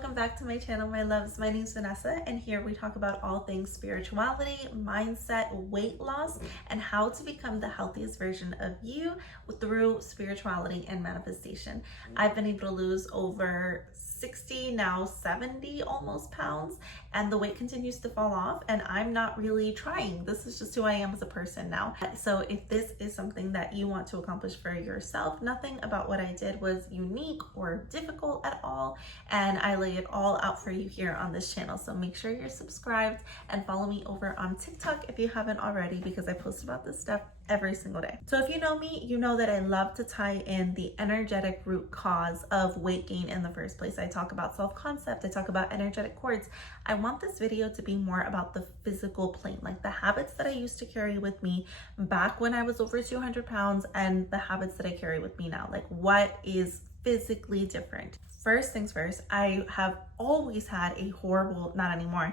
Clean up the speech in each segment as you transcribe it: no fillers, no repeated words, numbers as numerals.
welcome back to my channel, my loves. My name is Vanessa, and here we talk about all things spirituality, mindset, weight loss, and how to become the healthiest version of you through spirituality and manifestation. I've been able to lose over 60, now 70 almost pounds, and the weight continues to fall off, and I'm not really trying. This is just who I am as a person now. So if this is something that you want to accomplish for yourself, nothing about what I did was unique or difficult at all, and I lay it all out for you here on this channel. So make sure you're subscribed and follow me over on TikTok if you haven't already, because I post about this stuff every single day. So if you know me, you know that I love to tie in the energetic root cause of weight gain in the first place. I talk about self-concept, I talk about energetic cords. I want this video to be more about the physical plane, like the habits that I used to carry with me back when I was over 200 pounds and the habits that I carry with me now. Like, what is physically different? First things first, I have always had a horrible, not anymore,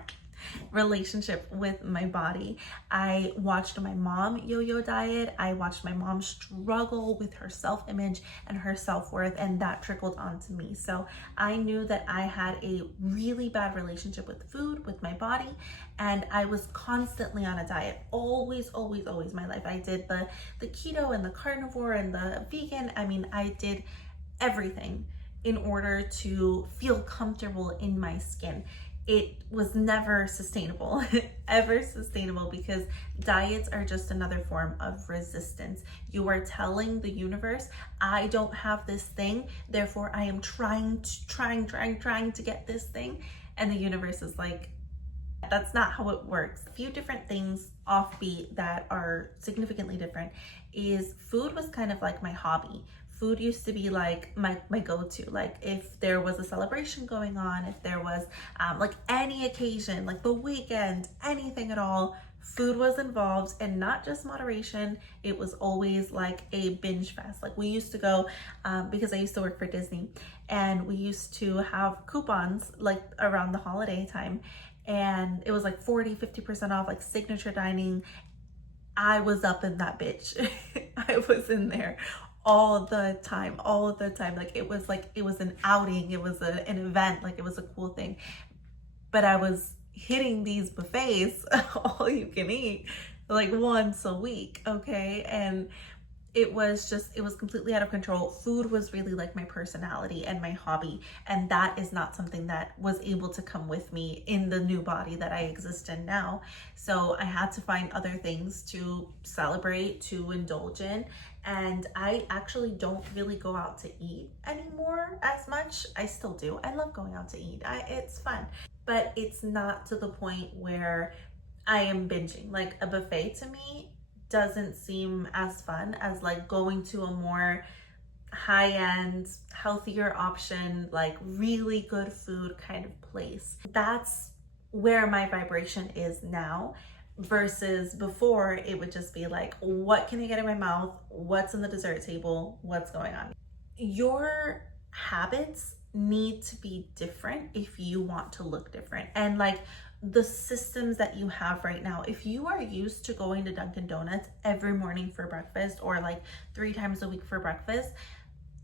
relationship with my body. I watched my mom yo-yo diet. I watched my mom struggle with her self-image and her self-worth, and that trickled onto me. So I knew that I had a really bad relationship with food, with my body, and I was constantly on a diet. Always my life. I did the keto and the carnivore and the vegan. I mean, I did everything in order to feel comfortable in my skin. It was never sustainable, ever sustainable, because diets are just another form of resistance. You are telling the universe, I don't have this thing, therefore I am trying to get this thing. And the universe is like, that's not how it works. A few different things offbeat that are significantly different is food was kind of like my hobby. Food used to be like my go-to. Like if there was a celebration going on, if there was like any occasion, like the weekend, anything at all, food was involved, and not just moderation. It was always like a binge fest. Like we used to go, because I used to work for Disney, and we used to have coupons like around the holiday time, and it was like 40-50% off, like signature dining. I was up in that bitch. I was in there all the time. Like it was an outing, it was an event, like it was a cool thing. But I was hitting these buffets, all you can eat, like once a week, okay? And it was completely out of control. Food was really like my personality and my hobby, and that is not something that was able to come with me in the new body that I exist in now. So I had to find other things to celebrate, to indulge in, and I actually don't really go out to eat anymore as much. I still do. I love going out to eat. It's fun, but it's not to the point where I am binging. Like a buffet to me doesn't seem as fun as like going to a more high-end, healthier option, like really good food kind of place. That's where my vibration is now, versus before it would just be like, what can I get in my mouth? What's on the dessert table? What's going on? Your habits need to be different if you want to look different. And like the systems that you have right now, if you are used to going to Dunkin' Donuts every morning for breakfast, or like 3 times a week for breakfast,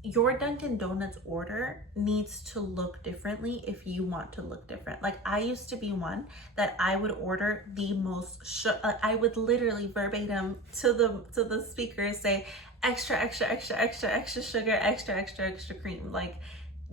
your Dunkin' Donuts order needs to look differently if you want to look different. Like I used to be one that I would order the most I would literally verbatim to the speaker say extra sugar, extra cream. Like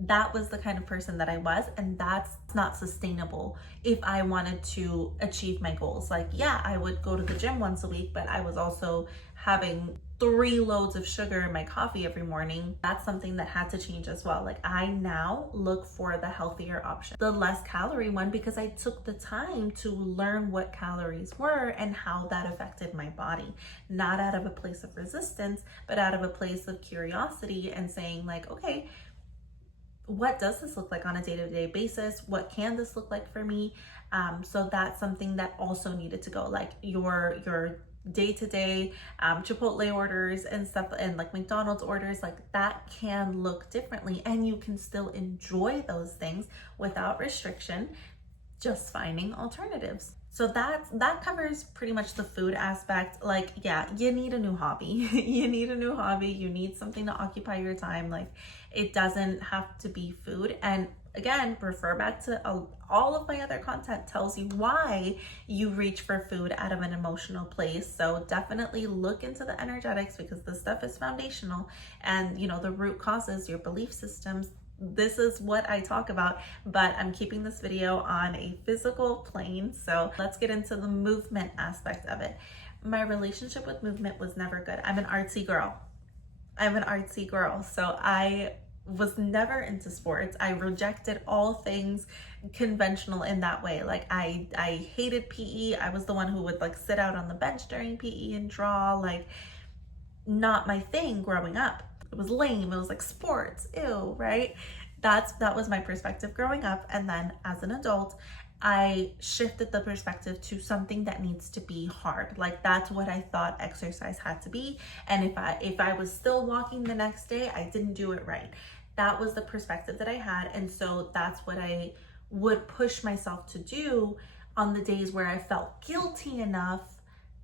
that was the kind of person that I was, and that's not sustainable if I wanted to achieve my goals. Like, yeah, I would go to the gym once a week, but I was also having 3 loads of sugar in my coffee every morning. That's something that had to change as well. Like I now look for the healthier option, the less calorie one, because I took the time to learn what calories were and how that affected my body, not out of a place of resistance, but out of a place of curiosity and saying like, okay, what does this look like on a day-to-day basis? What can this look like for me? So that's something that also needed to go. Like your day-to-day Chipotle orders and stuff, and like McDonald's orders, like that can look differently, and you can still enjoy those things without restriction, just finding alternatives. So that covers pretty much the food aspect. Like, yeah, you need a new hobby. You need a new hobby. You need something to occupy your time. Like, it doesn't have to be food. And again, refer back to all of my other content tells you why you reach for food out of an emotional place. So definitely look into the energetics, because this stuff is foundational, and the root causes, your belief systems. This is what I talk about, but I'm keeping this video on a physical plane. So let's get into the movement aspect of it. My relationship with movement was never good. I'm an artsy girl. So I was never into sports. I rejected all things conventional in that way. Like I hated PE. I was the one who would like sit out on the bench during PE and draw. Like, not my thing growing up. It was lame. It was like, sports, ew, right? That was my perspective growing up. And then as an adult, I shifted the perspective to something that needs to be hard. Like, that's what I thought exercise had to be. And if I was still walking the next day, I didn't do it right. That was the perspective that I had. And so that's what I would push myself to do on the days where I felt guilty enough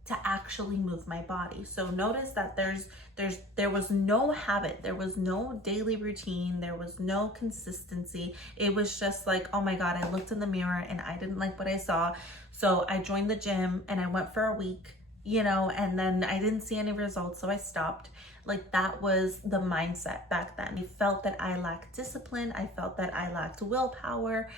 to actually move my body. So notice that there was no habit, there was no daily routine, there was no consistency. It was just like, oh my God, I looked in the mirror and I didn't like what I saw. So I joined the gym and I went for a week, and then I didn't see any results, so I stopped. Like, that was the mindset back then. I felt that I lacked discipline. I felt that I lacked willpower.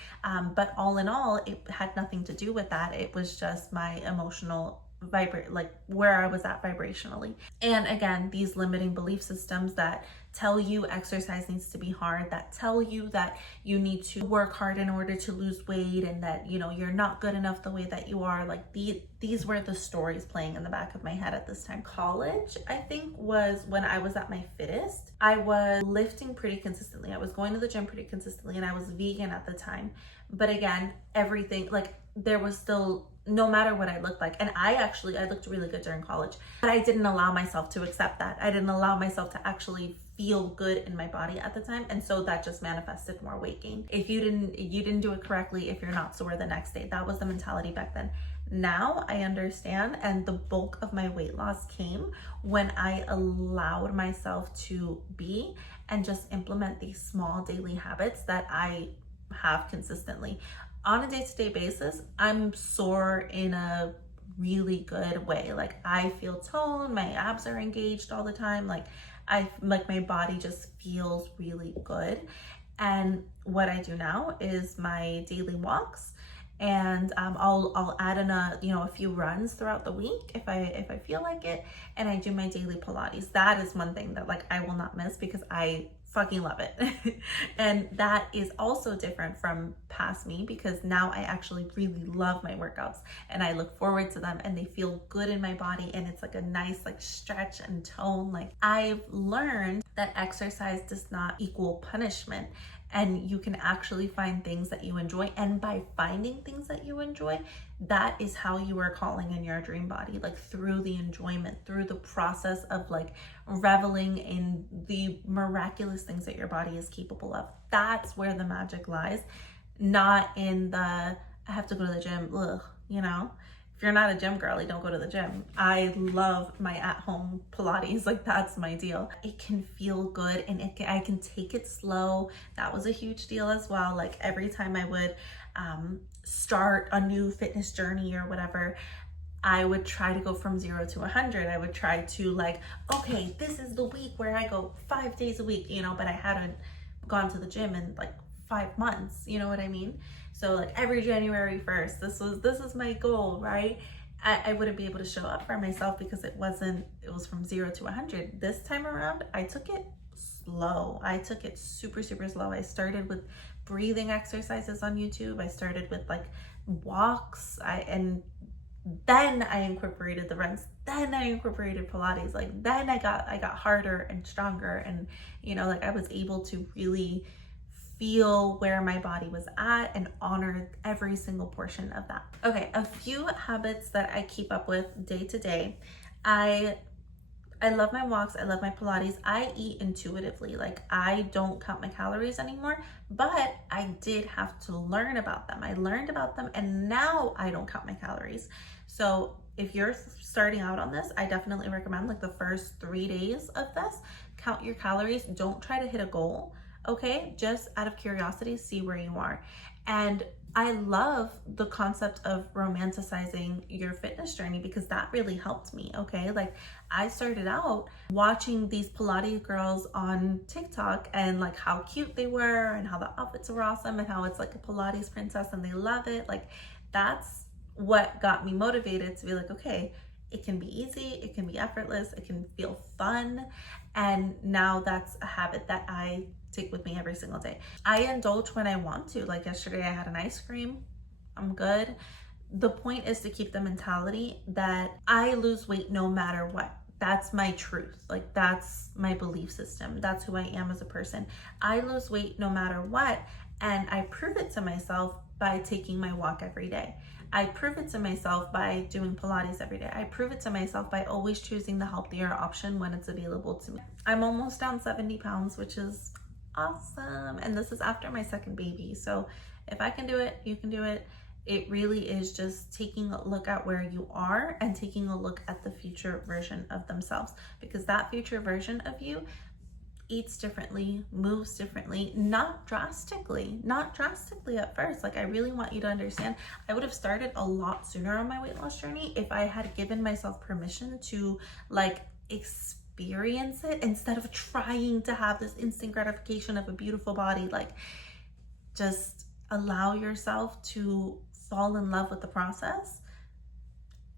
But all in all, it had nothing to do with that. It was just my emotional like where I was at vibrationally. And again, these limiting belief systems that tell you exercise needs to be hard, that tell you that you need to work hard in order to lose weight, and that you're not good enough the way that you are. Like, these were the stories playing in the back of my head at this time. College, I think, was when I was at my fittest. I was lifting pretty consistently. I was going to the gym pretty consistently, and I was vegan at the time. But again, everything, like, there was still, no matter what I looked like, and I looked really good during college, but I didn't allow myself to accept that. I didn't allow myself to actually feel good in my body at the time, and so that just manifested more weight gain. If you didn't do it correctly, if you're not sore the next day. That was the mentality back then. Now I understand, and the bulk of my weight loss came when I allowed myself to be and just implement these small daily habits that I have consistently. On a day-to-day basis, I'm sore in a really good way. Like, I feel toned, my abs are engaged all the time. Like, my body just feels really good. And what I do now is my daily walks, and I'll add in a few runs throughout the week if I feel like it, and I do my daily Pilates. That is one thing that, like, I will not miss, because I fucking love it. And that is also different from past me, because now I actually really love my workouts and I look forward to them, and they feel good in my body, and it's like a nice like stretch and tone. Like, I've learned that exercise does not equal punishment, and you can actually find things that you enjoy, and by finding things that you enjoy, that is how you are calling in your dream body. Like, through the enjoyment, through the process of like reveling in the miraculous things that your body is capable of. That's where the magic lies, not in the I have to go to the gym, ugh, If you're not a gym girly, don't go to the gym. I love my at-home Pilates. Like, that's my deal. It can feel good, and I can take it slow. That was a huge deal as well. Like, every time I would start a new fitness journey or whatever, I would try to go from 0 to 100. I would try to like, okay, this is the week where I go 5 days a week, but I hadn't gone to the gym in like 5 months, you know what I mean? So like, every January 1st, this is my goal, right? I wouldn't be able to show up for myself, because it was from 0 to 100. This time around, I took it slow. I took it super, super slow. I started with breathing exercises on YouTube. I started with like walks, and then I incorporated the runs, then I incorporated Pilates. Like, then I got harder and stronger, and like, I was able to really feel where my body was at and honor every single portion of that. Okay, a few habits that I keep up with day to day. I love my walks, I love my Pilates. I eat intuitively. Like, I don't count my calories anymore, but I did have to learn about them. I learned about them, and now I don't count my calories. So if you're starting out on this, I definitely recommend, like, the first 3 days of this, count your calories. Don't try to hit a goal. Okay, just out of curiosity, see where you are. And I love the concept of romanticizing your fitness journey because that really helped me. Okay, like I started out watching these Pilates girls on TikTok and like how cute they were and how the outfits were awesome and how it's like a Pilates princess and they love it. Like that's what got me motivated to be like, okay, it can be easy, it can be effortless, it can feel fun. And now that's a habit that I take with me every single day. I indulge when I want to. Like yesterday, I had an ice cream. I'm good. The point is to keep the mentality that I lose weight no matter what. That's my truth. Like that's my belief system. That's who I am as a person. I lose weight no matter what. And I prove it to myself by taking my walk every day. I prove it to myself by doing Pilates every day. I prove it to myself by always choosing the healthier option when it's available to me. I'm almost down 70 pounds, which is awesome. And this is after my second baby. So if I can do it, you can do it. It really is just taking a look at where you are and taking a look at the future version of themselves, because that future version of you eats differently, moves differently, not drastically at first. Like I really want you to understand, I would have started a lot sooner on my weight loss journey if I had given myself permission to like experience it instead of trying to have this instant gratification of a beautiful body. Like just allow yourself to fall in love with the process.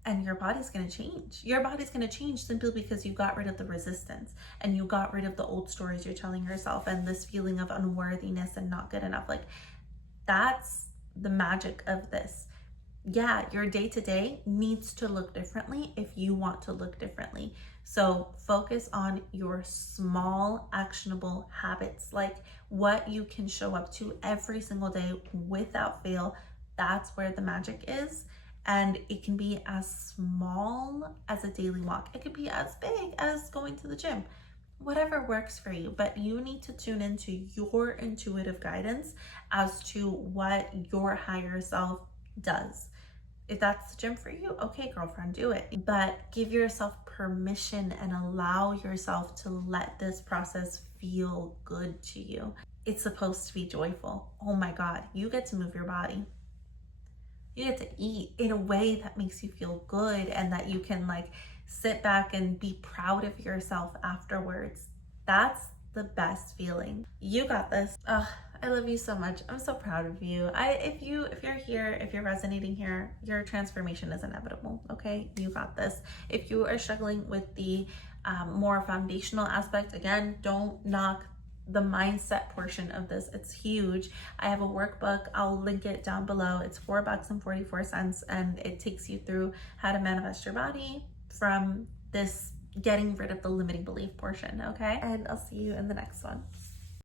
And your body's going to change. Your body's going to change simply because you got rid of the resistance and you got rid of the old stories you're telling yourself and this feeling of unworthiness and not good enough. Like that's the magic of this. Yeah, your day to day needs to look differently if you want to look differently. So focus on your small actionable habits, like what you can show up to every single day without fail. That's where the magic is. And it can be as small as a daily walk. It could be as big as going to the gym, whatever works for you. But you need to tune into your intuitive guidance as to what your higher self does. If that's the gym for you, okay, girlfriend, do it. But give yourself permission and allow yourself to let this process feel good to you. It's supposed to be joyful. Oh my God, you get to move your body. You get to eat in a way that makes you feel good and that you can like sit back and be proud of yourself afterwards. That's the best feeling. You got this. Ugh, I love you so much. I'm so proud of you. If you're here, if you're resonating here, your transformation is inevitable. Okay, you got this. If you are struggling with the more foundational aspect, again, don't knock the mindset portion of this. It's huge. I have a workbook. I'll link it down below. It's $4.44, and it takes you through how to manifest your body from this getting rid of the limiting belief portion. Okay, and I'll see you in the next one.